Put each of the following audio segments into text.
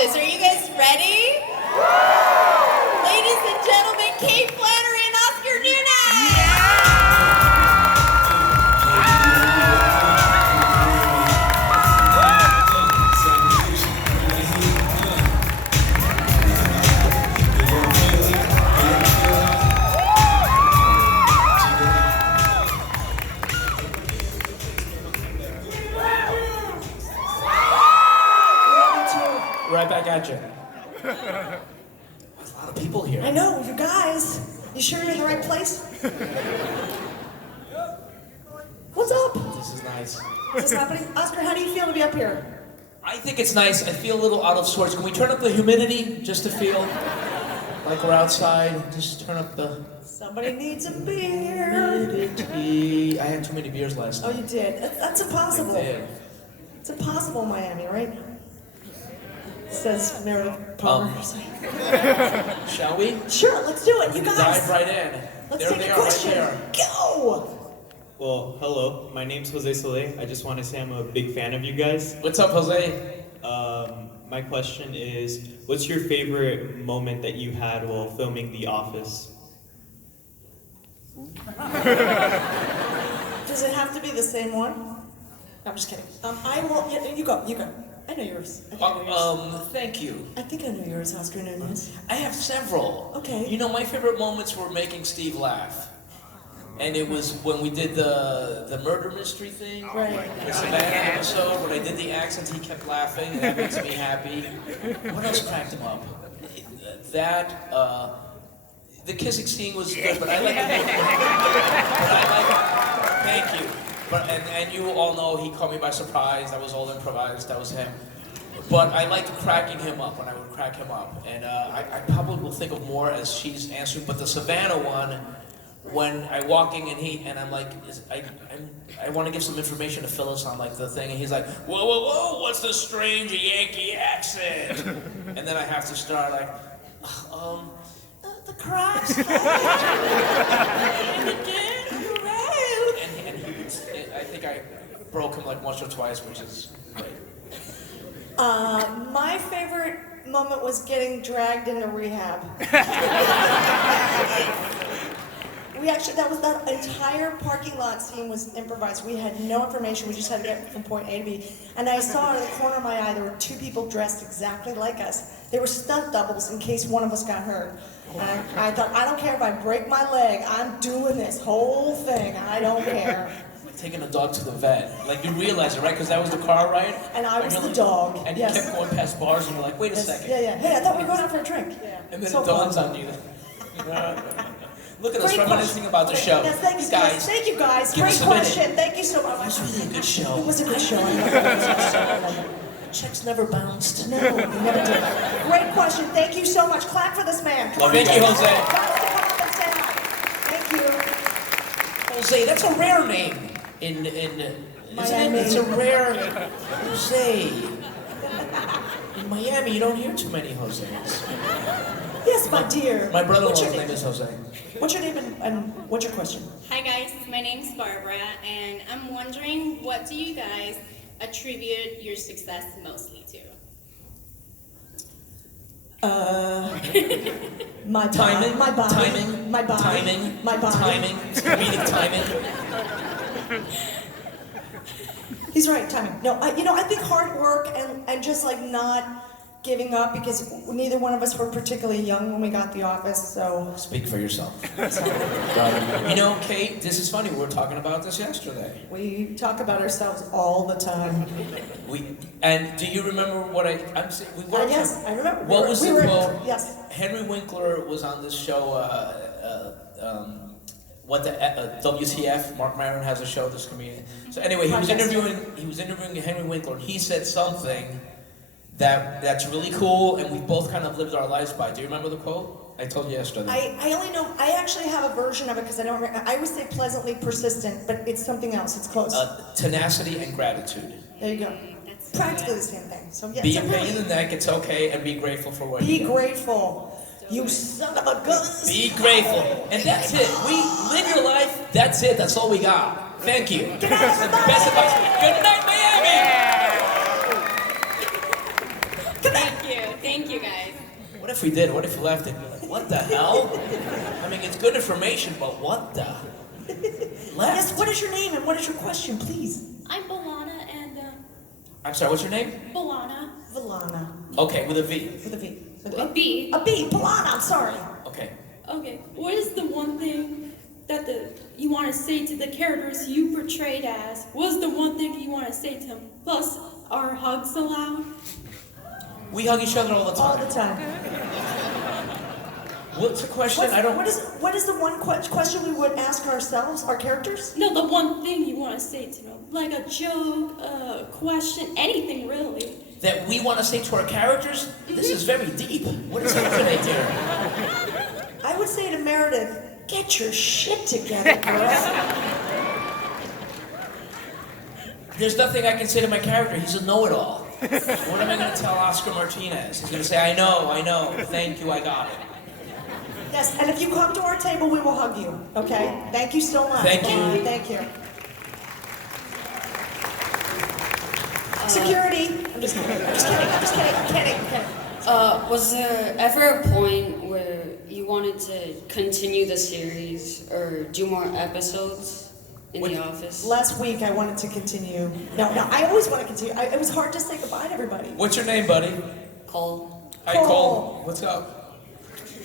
office. Are you guys ready? Ladies and gentlemen, Kate Flannery and Oscar Nunez! Right back at you. There's a lot of people here. I know, you guys. You sure you're in the right place? What's up? This is nice. Is this happening? Oscar, how do you feel to be up here? I think it's nice. I feel a little out of sorts. Can we turn up the humidity just to feel like we're outside? Just turn up the Somebody needs a beer. humidity. I had too many beers last Oh, night. you did? That's impossible. I did. It's impossible in Miami, right? Says Meredith Palmer. Shall we? Sure, let's do it. You Dive guys. right in. Let's There take they a are, right question. there. Go! Well, hello. My name's Jose Soleil. I just want to say I'm a big fan of you guys. What's up, Jose? My question is, what's your favorite moment that you had while filming The Office? Does it have to be the same one? No, I'm just kidding. I will. Yeah, you go. You go. I know yours. I think I know yours. Thank you. I think I know yours, Oscar Nunez. I have several. Okay. You know, my favorite moments were making Steve laugh. And it was when we did the murder mystery thing. Right. The Savannah episode, when I did the accent, he kept laughing, and that makes me happy. What else cracked him up? The kissing scene was good, but I like thank you. But, and you all know he caught me by surprise. That was all improvised. That was him. But I liked cracking him up when I would crack him up. And I probably will think of more as she's answering. But the Savannah one, when I walk in and I'm like, I want to give some information to Phyllis on like the thing, and he's like, whoa, whoa, whoa, what's the strange Yankee accent? And then I have to start like, the crops. And he would, I think I broke him like once or twice, which is great. My favorite moment was getting dragged into rehab. That entire parking lot scene was improvised. We had no information. We just had to get from point A to B. And I saw out of the corner of my eye there were two people dressed exactly like us. They were stunt doubles in case one of us got hurt. And I thought, I don't care if I break my leg. I'm doing this whole thing. I don't care. Taking a dog to the vet. Like, you realize it, right? Because that was the car ride. And I was you're the like- dog. And you Yes. kept going past bars, and you're like, wait a Yes. second. Yeah, yeah. Hey, I thought we were going out for a drink. Yeah. And then So it dawns fun. on you. Look at us Great reminiscing about the show. Yes, thank you Guys, Thank you guys. give Great us a minute. question. Thank you so much. It was really a good show. It was a good show. I love it. Checks never bounced. No, we never did. Great question. Thank you so much. Clap for this man. Come on, Thank you, Jose. Guys, to come up and say hi. Thank you. Jose, that's a rare name in isn't Miami. it? It's a rare Jose. In Miami, you don't hear too many Jose's. Yes, my dear. My brother-in-law's What's your name is Jose. What's your name and what's your question? Hi guys, my name's Barbara, and I'm wondering, what do you guys attribute your success mostly to? My Timing, my body, timing, my body, timing, my body. timing, comedic timing. He's right, timing. No, I think hard work and just like not giving up, because neither one of us were particularly young when we got the office, so. Speak for yourself. You know, Kate, this is funny. We were talking about this yesterday. We talk about ourselves all the time. And do you remember what I'm saying? Yes, I remember. What was the quote? Yes. Henry Winkler was on this show, WTF? Mark Maron has a show, this comedian. So anyway, he was interviewing Henry Winkler, and he said something that's really cool, and we both kind of lived our lives by. Do you remember the quote? I told you yesterday. I only know, I actually have a version of it because I don't remember. I would say pleasantly persistent, but it's something else. It's close. Tenacity and gratitude. There you go. Practically the same thing. So yeah, Be it's a pain in the neck, it's okay, and be grateful for what you Be get. grateful. You son of a gun. Be grateful. And that's it. We live your life, that's it, that's all we got. Thank you. Good night, everybody. Best advice. Good night, Miami! Good night. Thank you guys. What if we did? What if we left it? You're like, what the hell? I mean, it's good information, but what the? Left? Yes, what is your name and what is your question, please? I'm Bolana and I'm sorry, what's your name? Bolana. Valana. Okay, with a V. With a V. With A B. A B. Polana, I'm sorry. Okay. Okay, what is the one thing that you want to say to the characters you portrayed as? What's the one thing you want to say to them? Plus, are hugs allowed? We hug each other all the All time. the time. What's the question? I don't. What is the one question we would ask ourselves, our characters? No, the one thing you want to say to them. Like a joke, a question, anything really. That we want to say to our characters? This is very deep. What is happening here? I would say to Meredith, get your shit together, girl. There's nothing I can say to my character. He's a know-it-all. What am I going to tell Oscar Martinez? He's going to say, I know, thank you, I got it. Yes, and if you come to our table, we will hug you, okay? Thank you so much. Thank you. Thank you. Security. I'm just kidding. Was there ever a point where you wanted to continue the series or do more episodes in the office? Last week, I wanted to continue. No, I always want to continue. It was hard to say goodbye to everybody. What's your name, buddy? Cole? Hi, Cole. Cole. What's up?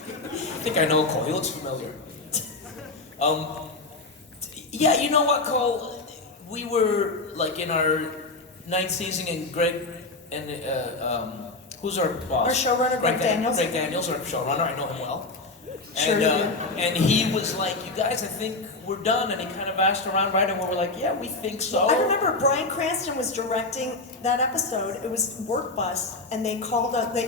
I think I know Cole. He looks familiar. Yeah, you know what, Cole? We were like in our 9th season, and Greg and who's our boss? Our showrunner, Greg Daniels. Greg Daniels, our showrunner. I know him well. Sure And you do. and he was like, "You guys, I think we're done." And he kind of asked around, right? And we were like, "Yeah, we think so." I remember Bryan Cranston was directing that episode. It was Work Bus, and they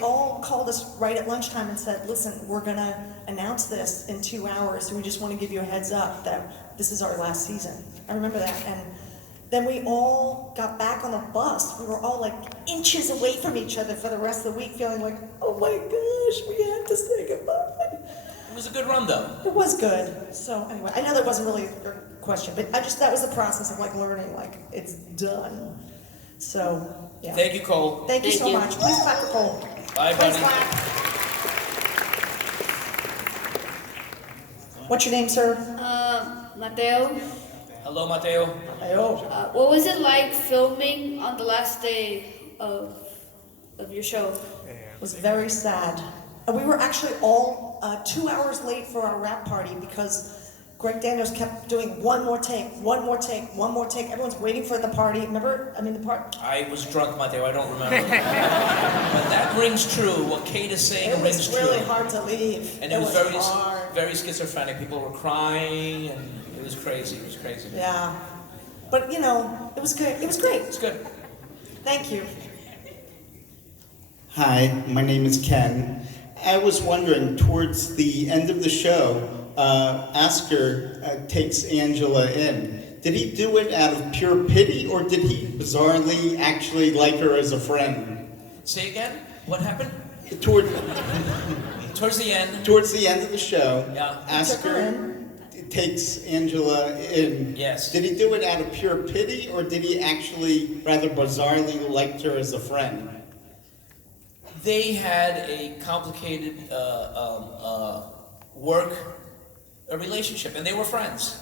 all called us right at lunchtime and said, "Listen, we're gonna announce this in 2 hours, so we just want to give you a heads up that this is our last season." I remember that, and then we all got back on the bus. We were all like inches away from each other for the rest of the week, feeling like, "Oh my gosh, we have to say goodbye." It was a good run, though. It was good. So anyway, I know that wasn't really your question, but that was the process of like learning, like it's done. So yeah. Thank you, Cole. Thank you Thank so you. much. Please clap for Cole. Bye, Please buddy. clap. What's your name, sir? Mateo? Hello, Mateo. Ayo. What was it like filming on the last day of your show? It was very sad. And we were actually all 2 hours late for our wrap party because Greg Daniels kept doing one more take. Everyone's waiting for the party. Remember? I mean, the part. I was drunk, Mateo. I don't remember. But that rings true. What Kate is saying It rings was true. really hard to leave. And it was very, hard. very schizophrenic. People were crying, and it was crazy. It was crazy. Yeah. But, you know, it was good. It was great. It's good. Thank you. Hi, my name is Ken. I was wondering, towards the end of the show, Oscar takes Angela in. Did he do it out of pure pity, or did he bizarrely actually like her as a friend? Say again? What happened? Towards Towards the end. the end of the show, Yeah. Took her Oscar takes Angela in. Yes. Did he do it out of pure pity, or did he actually rather bizarrely like her as a friend? They had a complicated relationship, and they were friends.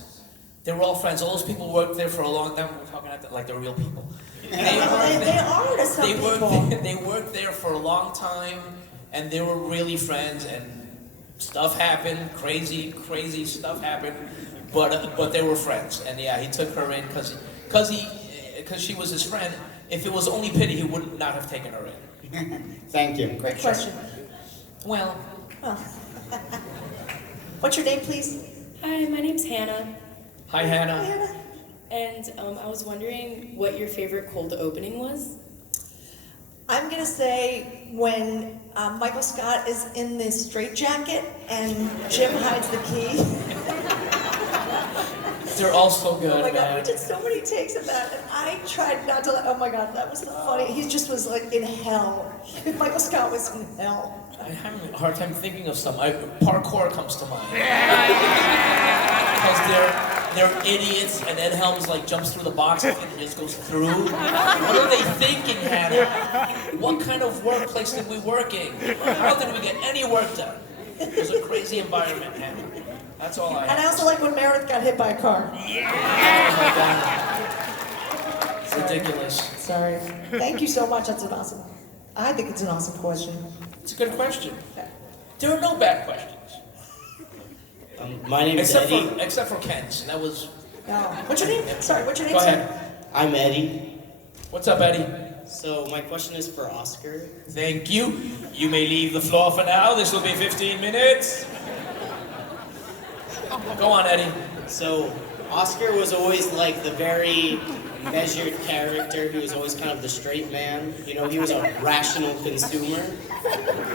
They were all friends. All those people worked there for a long time. We're talking like they're real people. They are to some people. They worked there for a long time, and they were really friends. And stuff happened, crazy stuff happened, but they were friends. And yeah, he took her in because she was his friend. If it was only pity, he would not have taken her in. Thank you. Great question. Well, Oh. What's your name, please? Hi, my name's Hannah, hi Hannah. Hannah. and I was wondering what your favorite cold opening was. I'm gonna say when Michael Scott is in this straitjacket and Jim hides the key. They're all so good, Oh my God, we man. did so many takes of that, and I tried not to. Oh my God, that was so funny. He just was like in hell. Michael Scott was in hell. I'm having a hard time thinking of some. Parkour comes to mind. Because they're idiots, and Ed Helms like jumps through the boxes and just goes through. What are they thinking, Hannah? What kind of workplace did we work in? How did we get any work done? It was a crazy environment, Hannah. That's all I And I have. also like when Meredith got hit by a car. Oh my God. It's ridiculous. Sorry. Thank you so much. That's an awesome. I think it's an awesome question. It's a good question. There are no bad questions. My name is Eddie. Except for Ken's. That was. No. What's your name? Sorry, what's your name? Go sir? ahead. I'm Eddie. What's up, Eddie? So my question is for Oscar. Thank you. You may leave the floor for now. This will be 15 minutes. Go on, Eddie. So Oscar was always like the very measured character. He was always kind of the straight man. You know, he was a rational consumer.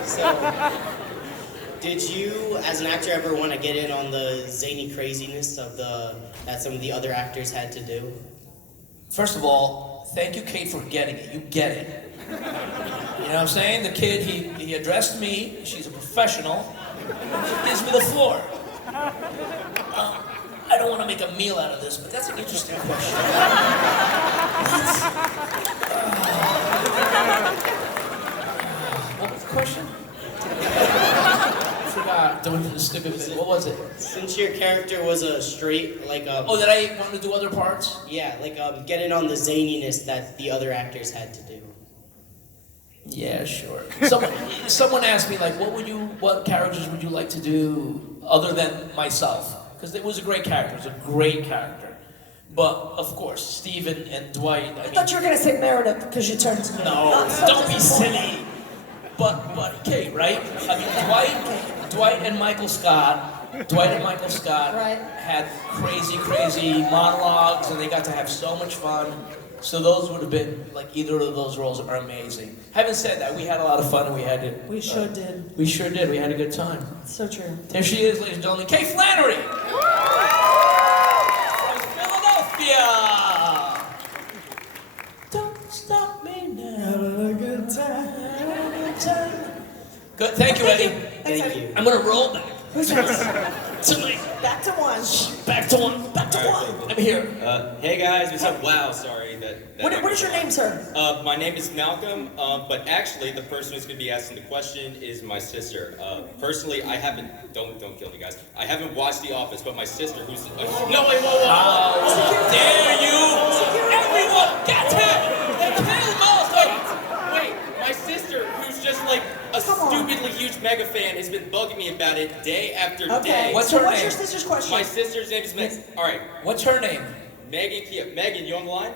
So did you, as an actor, ever want to get in on the zany craziness of that some of the other actors had to do? First of all, thank you, Kate, for getting it. You get it. You know what I'm saying? The kid, he addressed me. She's a professional. She gives me the floor. I don't want to make a meal out of this, but that's an interesting question. What was the question? I forgot. Doing the stupid bit. What was it? Since your character was a straight, like Oh, that I wanted to do other parts? yeah, like get in on the zaniness that the other actors had to do. Yeah, sure. Someone asked me like, what characters would you like to do other than myself? Because it was a great character. It was a great character. But of course, Steven and Dwight. I thought you were gonna say Meredith because you turned to me. No, I'm so don't be disappointed. silly. But Kate, right? I mean, Dwight and Michael Scott. Right. Had crazy monologues, and they got to have so much fun. So those would have been, like, either of those roles are amazing. Having said that, we had a lot of fun, and we had it. We sure did. We sure did. We had a good time. So true. There she is, ladies and gentlemen, Kate Flannery! From Philadelphia! Don't stop me now. Having a good time. Good, thank you, Eddie. Thank you. I'm gonna roll back. Who's next? Tonight. Back to one. Back to one. Back to one. I'm here. Hey guys, what's up? Wow, sorry that. What is your name, sir? My name is Malcolm, but actually the person who's going to be asking the question is my sister. Personally, I haven't. Don't kill me, guys. I haven't watched The Office, but my sister, who's no wait, whoa. How dare you! Everyone, get him! Kill Malcolm! Wait, my sister, who's just like a Come on. stupidly huge mega fan, has been bugging me about it day after Okay. day. What's so her what's name? your sister's question? My sister's name is Megan. All right, What's her name? Megan. Megan, you on the line?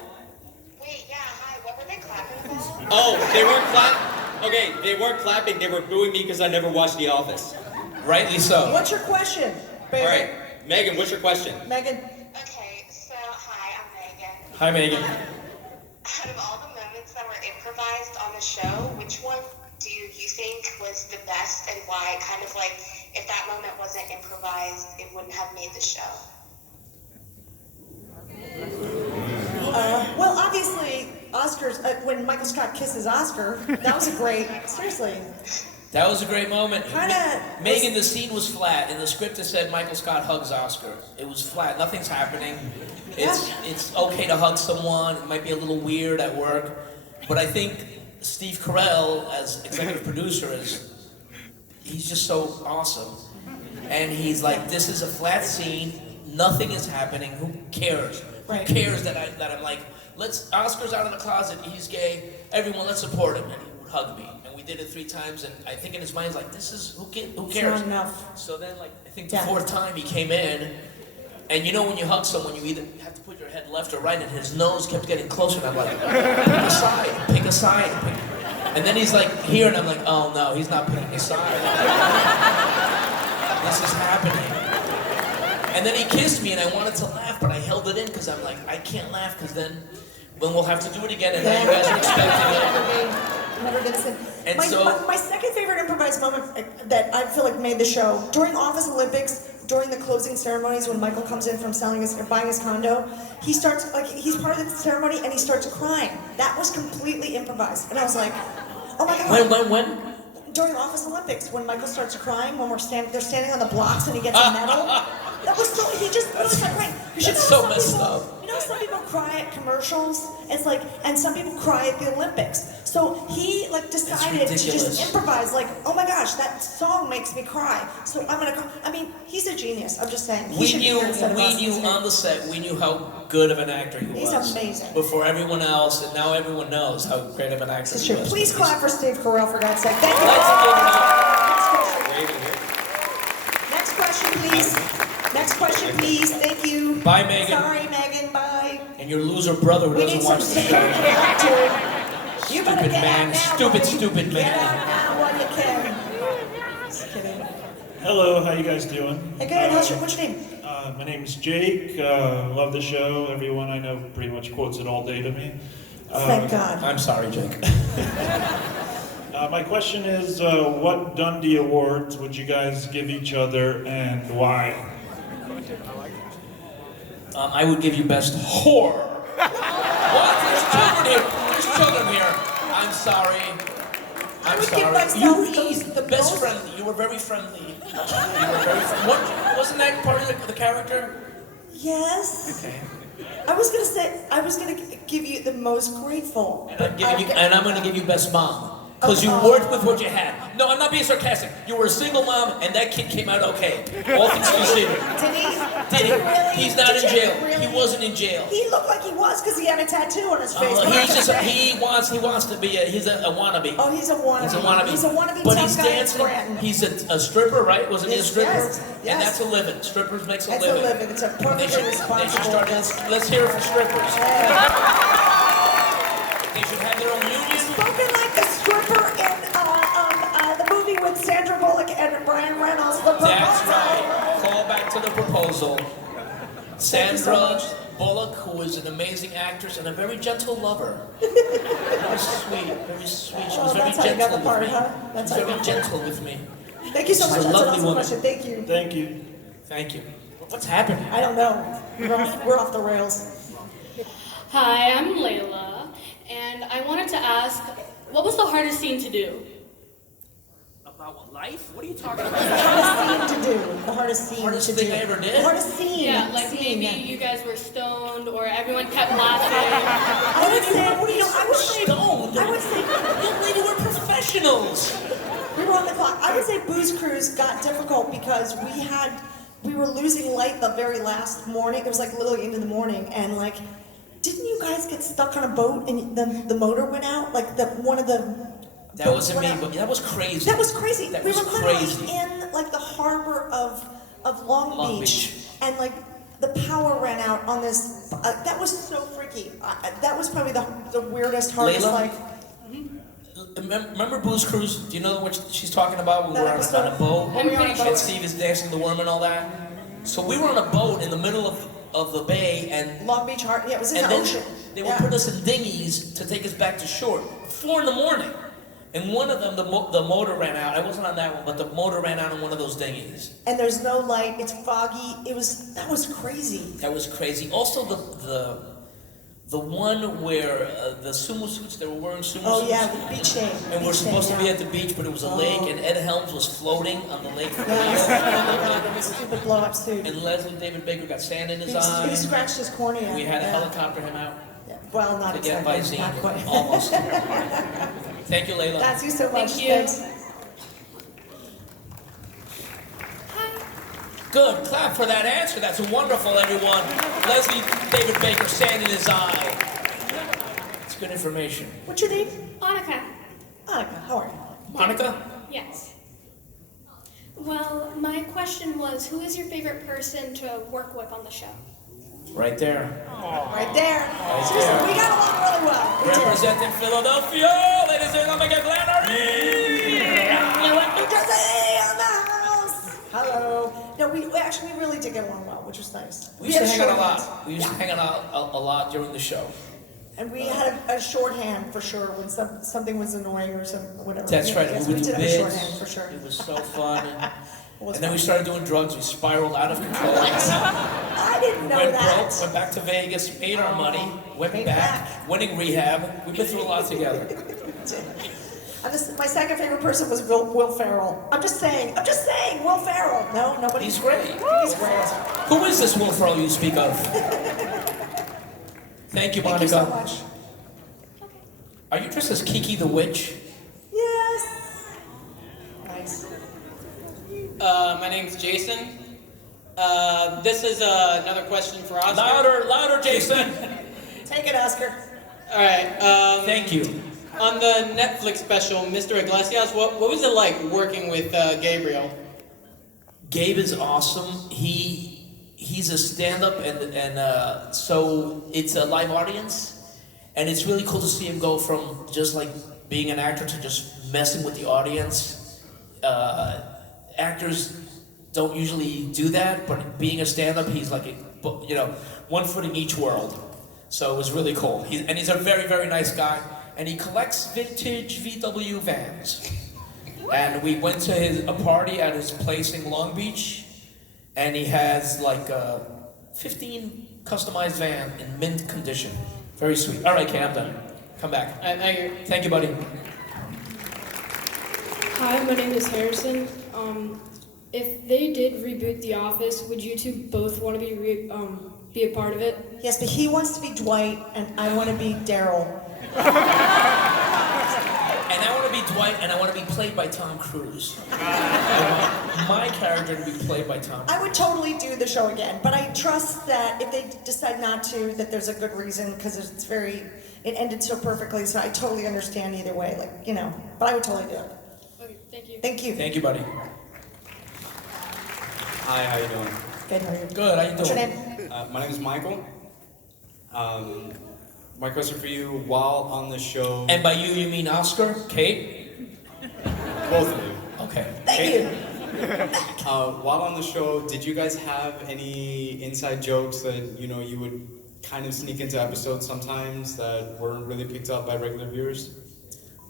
Wait, yeah, hi. What were they clapping about? Oh, they weren't clapping. Okay, they weren't clapping. They were booing me because I never watched The Office. Rightly so. What's your question, baby? All right, Megan, what's your question? Megan. Okay, so hi, I'm Megan. Hi, Megan. Out of all the moments that were improvised on the show, which one do you think was the best and why? Kind of like, if that moment wasn't improvised, it wouldn't have made the show. Well, obviously, Oscar's when Michael Scott kisses Oscar. That was a great. Seriously. That was a great moment. Kinda- Megan, the scene was flat. In the script, it said Michael Scott hugs Oscar. It was flat. Nothing's happening. It's okay to hug someone. It might be a little weird at work, but I think Steve Carell, as executive producer, he's just so awesome. And he's like, this is a flat scene. Nothing is happening. Who cares? Right. Who cares that I'm like, Oscar's out of the closet. He's gay. Everyone, let's support him. And he would hug me. And we did it 3 times. And I think in his mind, he's like, who It's cares? not enough. So then, like, I think the Yeah. 4th time he came in, and you know when you hug someone, you either have to put your head left or right, and his nose kept getting closer, and I'm like, pick a side. And then he's like, here, and I'm like, oh no, he's not picking a side. This is happening. And then he kissed me, and I wanted to laugh, but I held it in, because I'm like, I can't laugh, because then we'll have to do it again, and now you guys are expecting it. Never been seen. And My second favorite improvised moment that I feel like made the show during Office Olympics, during the closing ceremonies when Michael comes in from buying his condo, he starts he's part of the ceremony and he starts crying. That was completely improvised, and I was like, oh my god. When? during Office Olympics, when Michael starts crying, when they're standing on the blocks and he gets a medal. That was so, he just really started crying. It's so messed up. You know, some people cry at commercials. It's like, and some people cry at the Olympics. So he like decided to just improvise. Like, oh my gosh, that song makes me cry. So I'm gonna cry. I mean, he's a genius. I'm just saying. We knew on the set. We knew how good of an actor he was. He's amazing. Before everyone else, and now everyone knows how great of an actor he was. Please clap for Steve Carell, for God's sake. Thank you. Let's give it up. Next question, please. Next question, please. Thank you. Bye, Megan. Sorry, Megan. Bye. And your loser brother who doesn't watch the show. You better Stupid get man. out now, Stupid buddy. man. Get out now while you can. Just kidding. Hello, how you guys doing? Hey, good. What's your name? My name is Jake. Love the show. Everyone I know pretty much quotes it all day to me. Thank God. I'm sorry, Jake. My question is, what Dundee Awards would you guys give each other and why? I would give you best whore. What? There's children here. There's children here. I'm sorry. I'm sorry. You were the best friendly. You were very friendly. You were very friendly. Wasn't that part of the character? Yes. Okay. I was gonna give you the most grateful. And I'm gonna give you best mom. Because you worked with what you had. No, I'm not being sarcastic. You were a single mom, and that kid came out okay. All things considered. Did he? Did he? Really? He's not in jail. He wasn't in jail. He looked like he was because he had a tattoo on his face. He wants to be he's a wannabe. Oh, he's a wannabe. He's a wannabe. He's a wannabe But tough he's guy in dancing. Scranton. He's a stripper, right? Wasn't he a stripper? Yes. And that's a living. Strippers makes a That's living. a living. It's a perfectly responsible. Let's hear it for strippers. Yeah. They should have their own union. Spoken like the stripper in the movie with Sandra Bullock and Ryan Reynolds. The Proposal. That's right. Call back to The Proposal. Sandra Bullock, who is an amazing actress and a very gentle lover. Very sweet, very sweet. She was very that's how you got gentle the part, with me. huh? That's She was how you very got the part. gentle with me. Thank you so She's much. a That's an lovely awesome woman. question. Thank you. Thank you. Thank you. What's happening? I don't know. We're off the rails. Hi, I'm Layla, and I wanted to ask, what was the hardest scene to do? About what, life? What are you talking about? The hardest scene to do. The hardest scene Hardest to thing do. I ever did? The hardest scene. Yeah, like Scene. maybe you guys were stoned or everyone kept laughing. I would say, I would say, Stoned? I would say, Young lady, we're professionals. we were on the clock. I would say Booze Cruise got difficult because we were losing light the very last morning. It was like literally into the morning, and like, didn't you guys get stuck on a boat and the motor went out? Like one of the. That wasn't me, but that was crazy. That was crazy. That we was were literally crazy. in like the harbor of Long, Long Beach, Beach. and like the power ran out on this. That was so freaky. That was probably the weirdest, hardest. Layla? Like Remember Blue's Cruise? Do you know what she's talking about? When That we're on a boat, When we were on a boat. and Steve is dancing the worm and all that. So we were on a boat in the middle of the bay, and Long Beach Harbor. Yeah, it was in and the then ocean. they would put us in dinghies to take us back to shore. 4 a.m. And one of them, the motor ran out. I wasn't on that one, but the motor ran out on one of those dinghies. And there's no light. It's foggy. That was crazy. That was crazy. Also, the one where the sumo suits, they were wearing sumo suits. Oh yeah, with beach day. And we're Beach day, supposed to be yeah. at the beach, but it was a lake, and Ed Helms was floating on the lake. Yes. Oh my God, it was a stupid blow up suit. And Leslie David Baker got sand in his eye. He scratched his cornea. We had to Yeah. helicopter him out Yeah. Well, not to get by exactly. Not Zine. quite. Almost. Thank you, Layla. That's you so much. Thank you. Thanks. Good. Clap for that answer. That's wonderful, everyone. Leslie David Baker, sand in his eye. It's good information. What's your name? Monica. Monica. How are you? Monica? Yes. Well, my question was, who is your favorite person to work with on the show? Right there. Right there. Seriously, we got along really well. We did. Representing Philadelphia, ladies and gentlemen, get Flannery! New Jersey in the house. Hello. No, we actually really did get along well, which was nice. We used to hang out a shorthand. lot. We used to hang out a lot during the show. And we had a shorthand for sure when something was annoying or whatever. That's right. Yes, we would do did have a bits. shorthand for sure. It was so fun. Was And then we fun. started doing drugs. We spiraled out of control. I didn't know Went that. broke, went back to Vegas, made our money, went Came back, went in rehab. We've been through a lot together. My second favorite person was Will Ferrell. I'm just saying, Will Ferrell. No, nobody. He's great. He's great. Who is this Will Ferrell you speak of? Thank you, Monica. Thank you so much. Are you dressed as Kiki the Witch? Yes. Nice. My name's Jason. This is another question for Oscar. Louder, Jason. Take it, Oscar. All right. Thank you. On the Netflix special, Mr. Iglesias, what was it like working with Gabriel? Gabe is awesome. He's a stand-up, and so it's a live audience, and it's really cool to see him go from just like being an actor to just messing with the audience. Actors don't usually do that, but being a stand-up, he's like, one foot in each world. So it was really cool. He's a very, very nice guy, and he collects vintage VW vans. And we went to a party at his place in Long Beach, and he has like a 15 customized van in mint condition. Very sweet. All right, Kay, I'm done. Come back. Thank you, buddy. Hi, my name is Harrison. If they did reboot The Office, would you two both want to be a part of it? Yes, but he wants to be Dwight, and I want to be Daryl. And I want to be Dwight, and I want to be played by Tom Cruise. I want my character to be played by Tom Cruise. I would totally do the show again, but I trust that if they decide not to, that there's a good reason, because it ended so perfectly, so I totally understand either way, but I would totally do it. Okay, thank you. Thank you. Thank you, buddy. Hi, how you doing? Good, how are you? Good, how you doing? What's your name? My name is Michael. My question for you, while on the show... And by you mean Oscar? Kate? Both of you. Okay. Thank you. While on the show, did you guys have any inside jokes that, you would kind of sneak into episodes sometimes that weren't really picked up by regular viewers?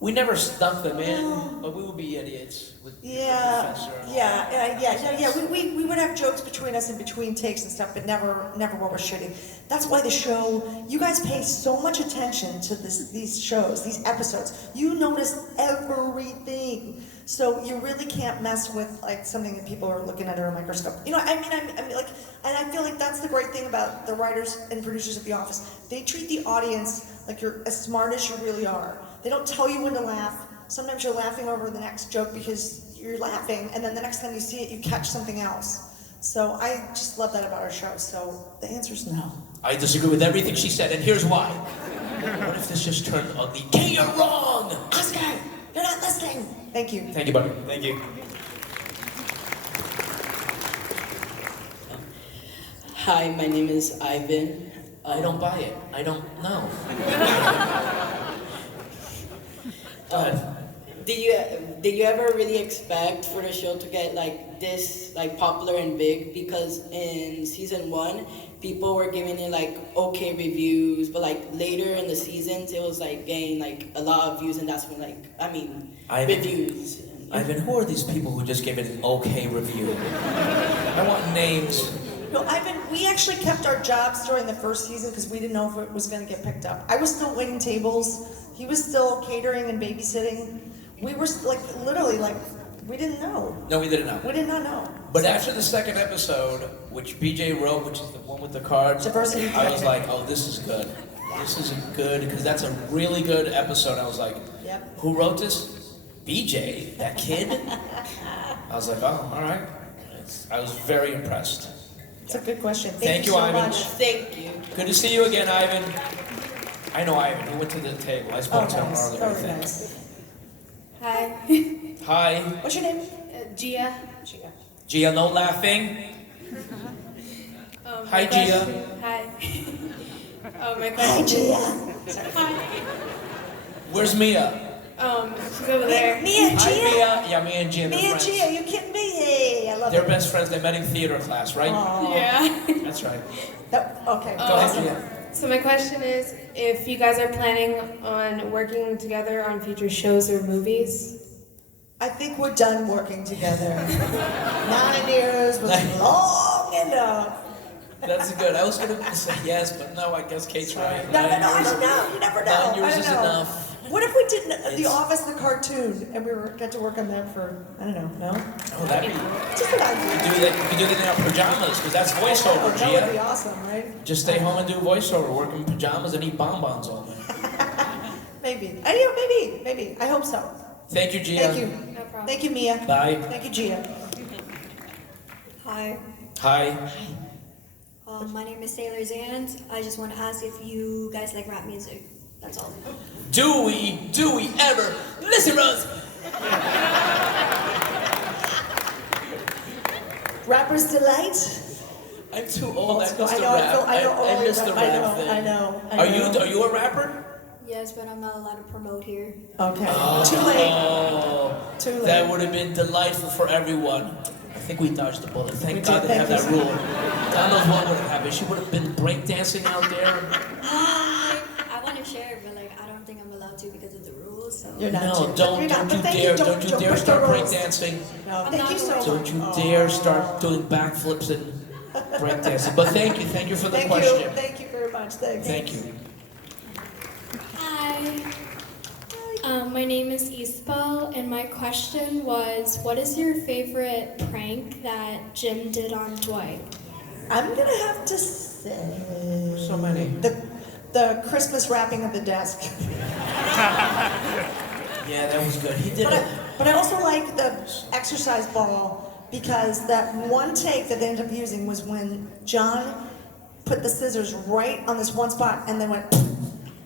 We never stuck them in, but we would be idiots. Yeah. We would have jokes between us in between takes and stuff, but never while we're shooting. That's why the show, you guys pay so much attention to these shows, these episodes. You notice everything. So you really can't mess with like something that people are looking under a microscope. I mean, and I feel like that's the great thing about the writers and producers of The Office. They treat the audience like you're as smart as you really are. They don't tell you when to laugh. Sometimes you're laughing over the next joke because you're laughing, and then the next time you see it, you catch something else. So I just love that about our show. So the answer is no. I disagree with everything she said, and here's why. What if this just turned ugly? Kay, you're wrong! Oscar, you're not listening. Thank you. Thank you, buddy. Thank you. Hi, my name is Ivan. I don't buy it. I don't know. Go ahead. Did you ever really expect for the show to get like this popular and big? Because in season 1, people were giving it like okay reviews, but like later in the seasons, it was like getting like a lot of views, and that's when reviews. Ivan, who are these people who just gave it an okay review? I want names. No, we actually kept our jobs during the first season because we didn't know if it was going to get picked up. I was still waiting tables. He was still catering and babysitting. We were literally we didn't know. No, we didn't know. We did not know. But after the second episode, which BJ wrote, which is the one with the cards, Diversity. I was like, oh, this is good. This is good, because that's a really good episode. I was like, Yep. Who wrote this? BJ, that kid? I was like, oh, all right. I was very impressed. It's a good question. Thank you, so Ivan. much. Thank you. Good to see you again, Ivan. I know Ivan. He went to the table. I spoke to him nice. earlier, I Very think. nice. Hi. Hi. What's your name? Gia. Gia, no laughing. Hi, Gia. Hi. My Hi, question Gia. is... Hi. Where's Mia? She's over there. Mia and Hi, Gia. Mia. Yeah, Mia and Gia. Mia and Gia, you kidding me? Hey, I love They're it. best friends. They met in theater class, right? Aw. Yeah. That's right. Okay. Go ahead, Gia. So my question is, if you guys are planning on working together on future shows or movies? I think we're done working together. 9 years was long enough. That's good. I was going to say yes, but no, I guess Kate's right. No, I don't know. You never know. 9 years I don't is know. enough. What if we did The Office, the cartoon, and we got to work on that for, I don't know, no? Oh, that'd be. Just an idea. We could do that in our pajamas, because that's voiceover, That would be Gia. awesome, right? Just stay home and do voiceover, work in pajamas and eat bonbons all day. Maybe. Maybe. I hope so. Thank you, Gia. Thank you. No problem. Thank you, Mia. Bye. Thank you, Gia. Hi, Hi. my name is Sailor Zant. I just want to ask if you guys like rap music. That's all. Do we ever? Listen, Rose. Rapper's Delight. I'm too old. I miss I the know, rap. I know all I miss your the rap. rap thing. I know. Are you a rapper? Yes, but I'm not allowed to promote here. Okay. Oh, Too late. That would have been delightful for everyone. I think we dodged the bullet. Thank God they have Thank that you. rule. God knows what would have happened. She would have been breakdancing out there. I want to share, but like I don't think I'm allowed to because of the rules. So. You're not. No, don't you dare start breakdancing. No, thank you so much. Don't you dare start doing backflips and breakdancing. But thank you for the question. Thank you very much. Thanks. Thank you. Hi. My name is Isabel, and my question was, what is your favorite prank that Jim did on Dwight? I'm gonna have to say So many. the Christmas wrapping of the desk. Yeah, that was good. He did it. But I also like the exercise ball because that one take that they ended up using was when John put the scissors right on this one spot and then went.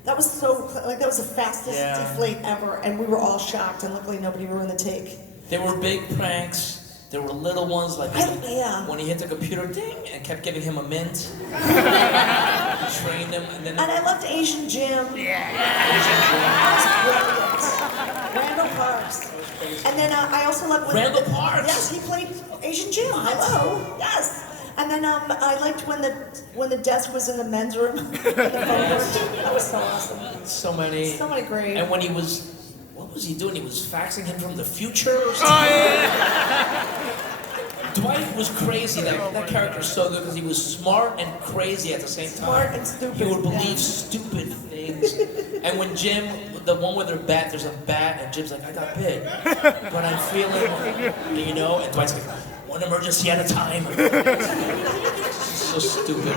That was that was the fastest deflate ever, and we were all shocked, and luckily nobody ruined the take. There were big pranks. There were little ones like when he hit the computer ding and kept giving him a mint. Trained him and then. And I loved Asian Jim. Asian Jim. Randall Parks. And then I also loved when Randall Parks. Yes, he played Asian Jim. Hello. Yes. And then I liked when the desk was in the men's room. And the phone worked. That was so awesome. So many great. And when he was, what was he doing? He was faxing him from the future or something. Oh, yeah. Dwight was crazy. That character is so good because he was smart and crazy at the same time. Smart and stupid. He would believe stupid things. And when Jim, the one with their bat, there's a bat, and Jim's like, I got bit, but I'm feeling, and Dwight's like, one emergency at a time. So stupid.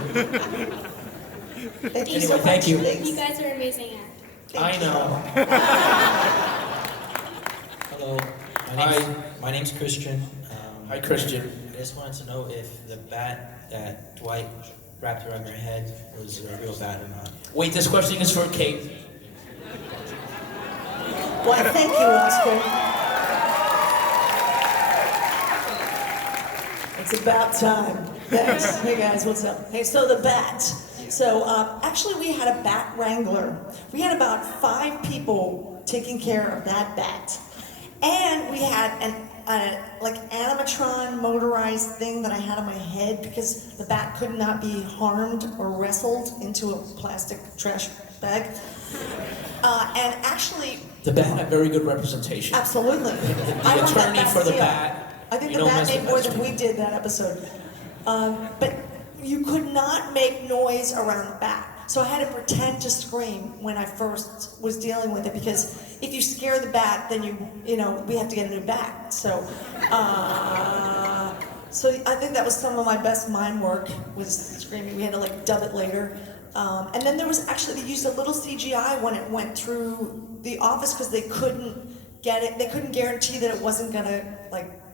Thank you Anyway, so much. thank you. You guys are amazing actors. I know. Hello. My name's Christian. Hi, Christian. I just wanted to know if the bat that Dwight wrapped around your head was a real bat or not. Wait, this question is for Kate. Why, thank you, Oscar. It's about time. Thanks. Hey guys, what's up? Hey, so the bat. So actually we had a bat wrangler. We had about 5 people taking care of that bat. And we had an animatron motorized thing that I had on my head because the bat could not be harmed or wrestled into a plastic trash bag. And actually... The bat had very good representation. Absolutely. The attorney for the bat. I think the bat made more than we did that episode. But you could not make noise around the bat. So I had to pretend to scream when I first was dealing with it because if you scare the bat, then we have to get a new bat. So I think that was some of my best mime work was screaming. We had to dub it later. And then there was actually, they used a little CGI when it went through the office because they couldn't get it. They couldn't guarantee that it wasn't gonna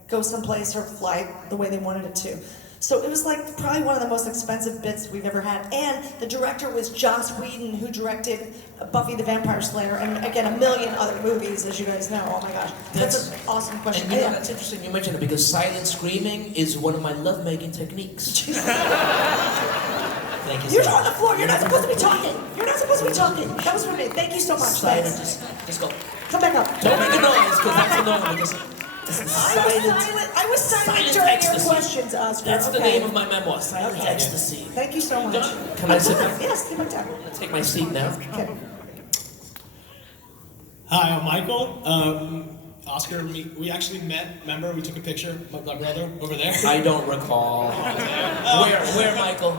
go someplace or fly the way they wanted it to. So it was probably one of the most expensive bits we've ever had. And the director was Joss Whedon, who directed Buffy the Vampire Slayer, and again, a million other movies, as you guys know. Oh my gosh. That's an awesome question. And that's interesting you mentioned it because silent screaming is one of my lovemaking techniques. Thank you. You're on the floor. You're not supposed to be talking. You're not supposed to be talking. That was for me. Thank you so much. Silent, Thanks. just go. Come back up. Don't make a noise because that's annoying. I was silent during ecstasy. your questions, Oscar. That's the name of my memoir, Silent Ecstasy. Thank you so much. Can I sit down? Yes, sit back down. Take my seat now. Okay. Hi, I'm Michael. Oscar, we actually met, remember? We took a picture with my brother over there. I don't recall. Where, Michael?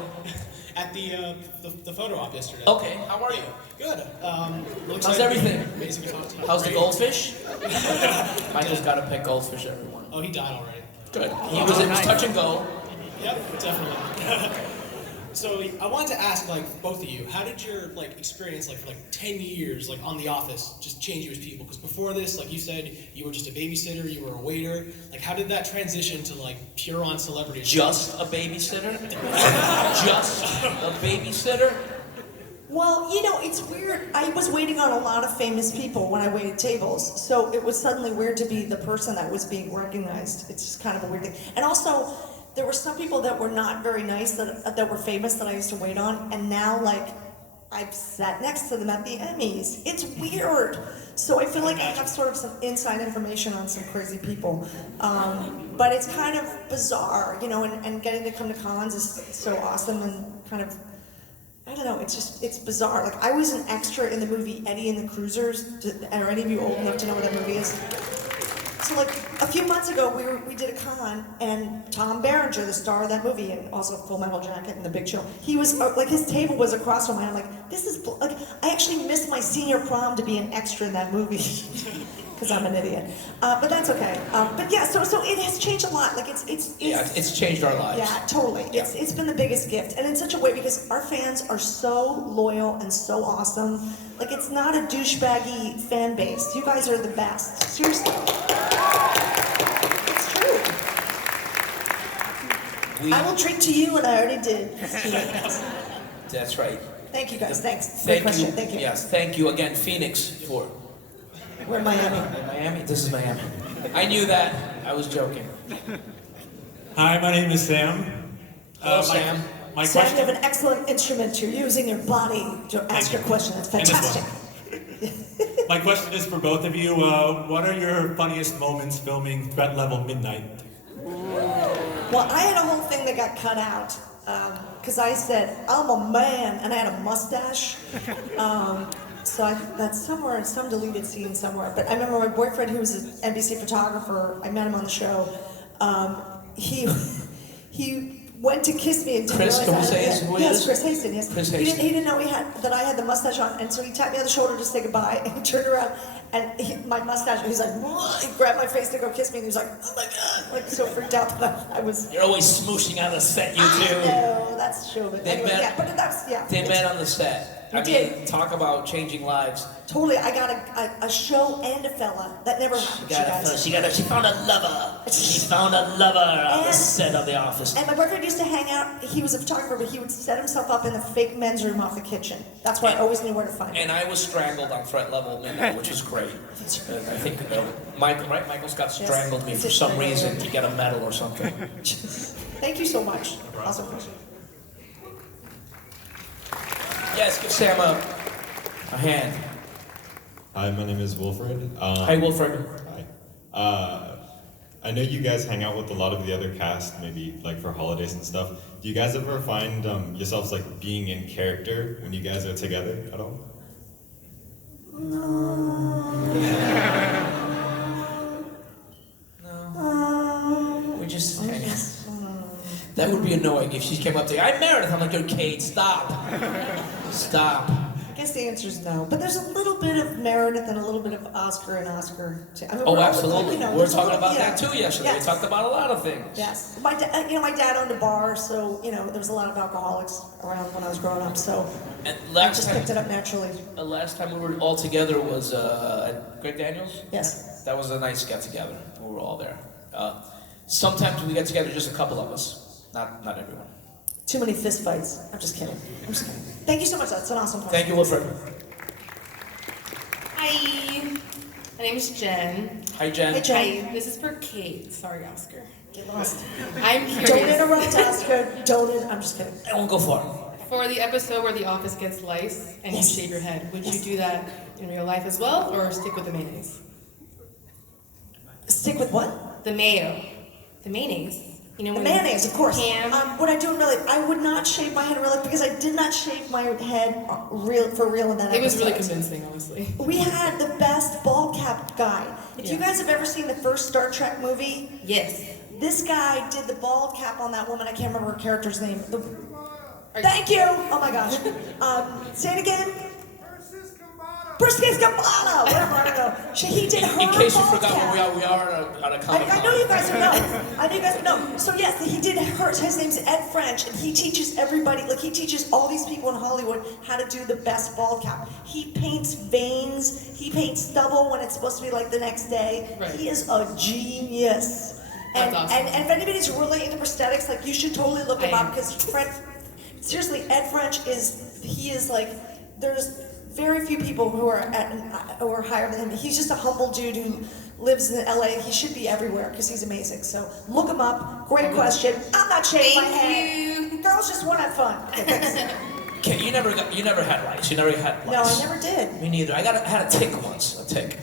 at the photo op yesterday. Okay, how are you? Good. Looks How's like everything? Amazing to talk to you. How's the Great. goldfish? Michael's got to pick goldfish, everyone. Oh, he died already. Good. He was in touch and go. Yep, definitely. So I wanted to ask, like, both of you, how did your experience, for 10 years, on The Office, just change you as people? Because before this, like you said, you were just a babysitter, you were a waiter. How did that transition to pure on celebrity? Just a babysitter? Just a babysitter? Well, it's weird. I was waiting on a lot of famous people when I waited tables, so it was suddenly weird to be the person that was being recognized. It's just kind of a weird thing. And also, there were some people that were not very nice that were famous that I used to wait on, and now I've sat next to them at the Emmys. It's weird. So I feel like I have sort of some inside information on some crazy people. But it's kind of bizarre, and getting to come to cons is so awesome and kind of, I don't know, it's bizarre. I was an extra in the movie Eddie and the Cruisers. Are any of you old enough to know what that movie is? So a few months ago, we did a con, and Tom Berenger, the star of that movie, and also Full Metal Jacket and The Big Chill, he was, his table was across from mine. I'm like, this is, I actually missed my senior prom to be an extra in that movie, because I'm an idiot. But that's okay. But yeah, so it has changed a lot. It's changed our lives. Yeah, totally. Yeah. It's been the biggest gift, and in such a way because our fans are so loyal and so awesome. It's not a douchebaggy fan base. You guys are the best. Seriously. It's true. I will drink to you, and I already did. That's right. Thank you guys. Thanks. Thank Great question. you. Thank you. Yes, thank you again, Phoenix, for... We're in Miami. Miami? This is Miami. I knew that. I was joking. Hi, my name is Sam. Hello, Sam. My Sam, question. you have an excellent instrument. You're using your body to ask your question. That's And this fantastic. My question is for both of you. What are your funniest moments filming Threat Level Midnight? Well, I had a whole thing that got cut out because I said, I'm a man, and I had a mustache. So that's somewhere, some deleted scene somewhere. But I remember my boyfriend, who was an NBC photographer, I met him on the show. He went to kiss me and didn't Chris, realize can we I had- say who he yes, is? Chris Haston, yes. Chris He Haston. didn't know that I had the mustache on, and so he tapped me on the shoulder to say goodbye, and he turned around, and my mustache, he's like, "Whoa," he grabbed my face to go kiss me, and he was like, oh my God, so freaked out that I was... You're always smooshing on the set, you two. No, that's true, but They anyway, met- yeah, but that's, yeah. They it's- met on the set. We I did. mean, talk about changing lives. Totally, I got a show and a fella. That never happened, She found a lover. She found a lover on the set of The Office. And my boyfriend used to hang out, he was a photographer, but he would set himself up in the fake men's room off the kitchen. That's why I always knew where to find him. And I was strangled on Threat Level Midnight, which was great. I think Michael, right? Michael Scott strangled me for some reason to get a medal or something. Thank you so much. Awesome question. Yes, give Sam a hand. Hi, my name is Wilfred. Hi, Wilfred. Hi. I know you guys hang out with a lot of the other cast, maybe for holidays and stuff. Do you guys ever find yourselves being in character when you guys are together at all? We just hang out. That would be annoying if she came up to you. I'm Meredith. I'm like, yo, Kate, stop. Stop. I guess the answer is no. But there's a little bit of Meredith and a little bit of Oscar and Oscar. Too. I mean, Oh, we're all- absolutely. you know, We were there's a talking little- about yeah. that too yesterday. Yes. We talked about a lot of things. Yes. My dad owned a bar, so, there was a lot of alcoholics around when I was growing up, so And I just picked it up naturally. The last time we were all together was at Greg Daniels? Yes. That was a nice get together. We were all there. Sometimes we get together, just a couple of us. Not everyone. Too many fist fights. I'm just kidding. Thank you so much. That's an awesome question. Thank you, Wilfred. Hi, my name is Jen. Hi, Jen. Hey, Jen. Hi, this is for Kate. Sorry, Oscar. Get lost. I'm curious. Don't interrupt, Oscar. I'm just kidding. I won't go far. For the episode where the office gets lice and you shave your head, would you do that in real life as well, or stick with the mayonnaise? Stick with what? The mayo. The mayonnaise. You know, The when mayonnaise, of course. Ham. What I do in real life, I would not shave my head in real life because I did not shave my head for real in that It was really episode. convincing, honestly. We had the best bald cap guy. If you Yeah. guys have ever seen the first Star Trek movie, yes, this guy did the bald cap on that woman. I can't remember her character's name. Thank you. Oh my gosh. Say it again. Priscilla, whatever, I don't know. He did her In case you forgot podcast. where we are at a Comic-Con. I know you guys would know. I know you guys would know. So yes, he did hers. His name's Ed French, and he teaches everybody, like he teaches all these people in Hollywood how to do the best bald cap. He paints veins. He paints stubble when it's supposed to be like the next day. Right. He is a genius. And, That's awesome. and if anybody's really into prosthetics, like you should totally look him up because seriously, Ed French is like, there's very few people who are higher than him. He's just a humble dude who lives in LA. He should be everywhere because he's amazing. So look him up. Great question. I'm not shaking my head. Girls just want to have fun. Okay, you never had lice. You never had lice. No, I never did. Me neither. I had a tick once. A tick.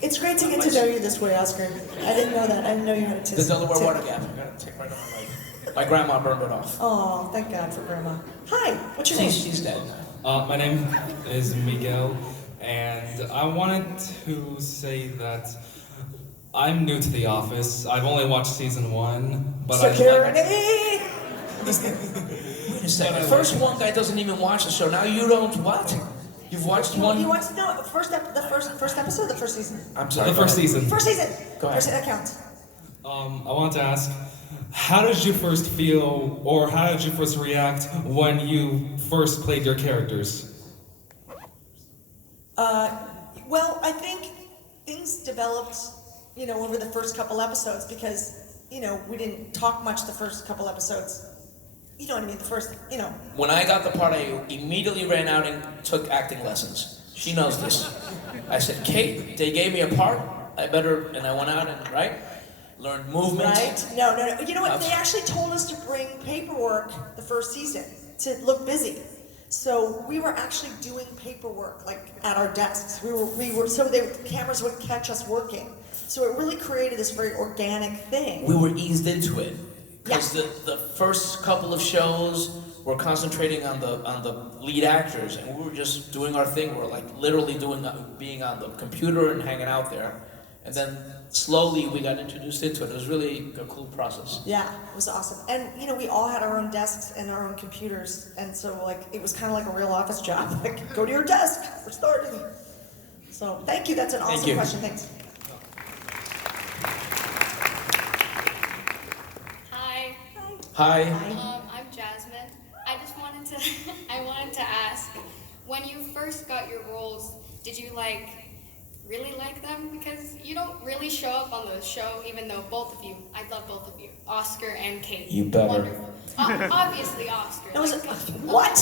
It's great to get to know you this way, Oscar. I didn't know that. I didn't know you had a tick. The Delaware water gap. I got a tick right on my leg. My grandma burned it off. Oh, thank God for Grandma. Hi, what's your name? She's dead. My name is Miguel, and I wanted to say that I'm new to The Office. I've only watched season 1, but Security! Wait a second. First one guy doesn't even watch the show. Now you don't what? You've watched one? You watched the first episode, or the first season. I'm sorry. The first season. First season. Go ahead. First that counts. I wanted to ask, how did you first feel, or how did you first react when you first played your characters? Well, I think things developed, over the first couple episodes because, we didn't talk much the first couple episodes. You know what I mean? The first. When I got the part, I immediately ran out and took acting lessons. She knows this. I said, Kate, they gave me a part. And I went out and, learned movement. Right? No. You know what? They actually told us to bring paperwork the first season to look busy. So we were actually doing paperwork at our desks. We were so the cameras would catch us working. So it really created this very organic thing. We were eased into it. Because the first couple of shows were concentrating on the lead actors, and we were just doing our thing. We're literally being on the computer and hanging out there. And then slowly we got introduced into it. It was really a cool process. Yeah, it was awesome. And we all had our own desks and our own computers, and so it was kind of like a real office job. Go to your desk. We're starting. So thank you. That's an awesome question. Thanks. Hi. Hi. I'm Jasmine. I just wanted to ask, when you first got your roles, did you really like them? Because you don't really show up on the show, even though both of you, I love both of you, Oscar and Kate. You better. Wonderful. Obviously Oscar. What?